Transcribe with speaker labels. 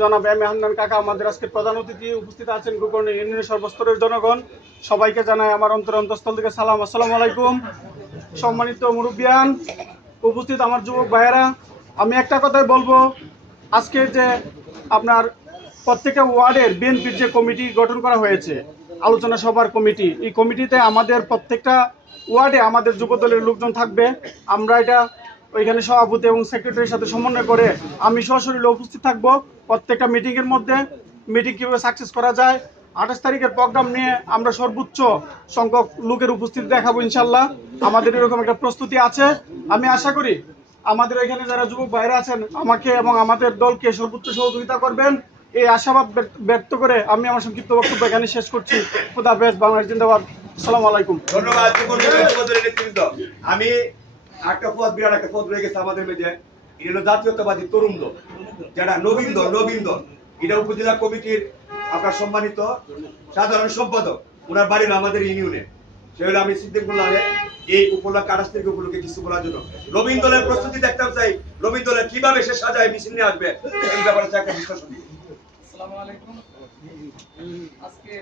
Speaker 1: জনাব এম হান্নান কাকা, আমাদের আজকে প্রধান অতিথি উপস্থিত আছেন গোকর্ণ ইউনিয়নের সর্বস্তরের জনগণ। সবাইকে জানাই আমার অন্তর অন্তঃস্থল থেকে সালাম। আসসালামু আলাইকুম। সম্মানিত মুরব্বিয়ান, উপস্থিত আমার যুবক ভাইয়েরা, আমি একটা কথাই বলব। আজকে যে আপনার প্রত্যেকটা ওয়ার্ডের বিএনপির যে কমিটি গঠন করা হয়েছে, আলোচনা সভার কমিটি, এই কমিটিতে আমাদের প্রত্যেকটা ওয়ার্ডে আমাদের যুব দলের লোকজন থাকবে। আমরা এটা ওইখানে সভাপতি এবং সেক্রেটারির সাথে সমন্বয় করে আমি সরাসরি উপস্থিত থাকব। প্রত্যেকটা মিটিংয়ের মধ্যে মিটিং কীভাবে সাকসেস করা যায়, আঠাশ তারিখের প্রোগ্রাম নিয়ে আমরা সর্বোচ্চ সংখ্যক লোকের উপস্থিতি দেখাবো ইনশাল্লাহ। আমাদের এরকম একটা প্রস্তুতি আছে। আমি আশা করি আমাদের এখানে যারা যুবক ভাইরা আছেন, আমাকে এবং আমাদের দলকে সর্বোচ্চ সহযোগিতা করবেন। এই আশাবাদ ব্যক্ত- করে আমি আমার সংক্ষিপ্ত বক্তব্য এখানে শেষ করছি। খুদা হাফেজ, বাংলাদেশ জিন্দাবাদ। আসসালামু আলাইকুম।
Speaker 2: ধন্যবাদ আমি একটা পদ বিরাট একটা পদ রয়ে গেছে আমাদের মধ্যে। এটা জাতীয়তাবাদী তরুণ দল। যারা নবীন দল নবীন দল। এটা উপজেলা কমিটির আপনার সম্মানিত সাধারণ সম্পাদক। ওনার বাড়ি হলো আমাদের ইউনিয়নে। সে হলো আমি সিদ্দিক মোল্লাহে এই উপলক্ষে আঠাশ তারিখ উপলক্ষে কিছু বলার জন্য। রবীন দলের প্রস্তুতি দেখতে চাই। রবীন দলের কীভাবে সে সাজায়, মিছিল নিয়ে আসবে, এই ব্যাপারে একটা
Speaker 3: আলাইকুম। আজকে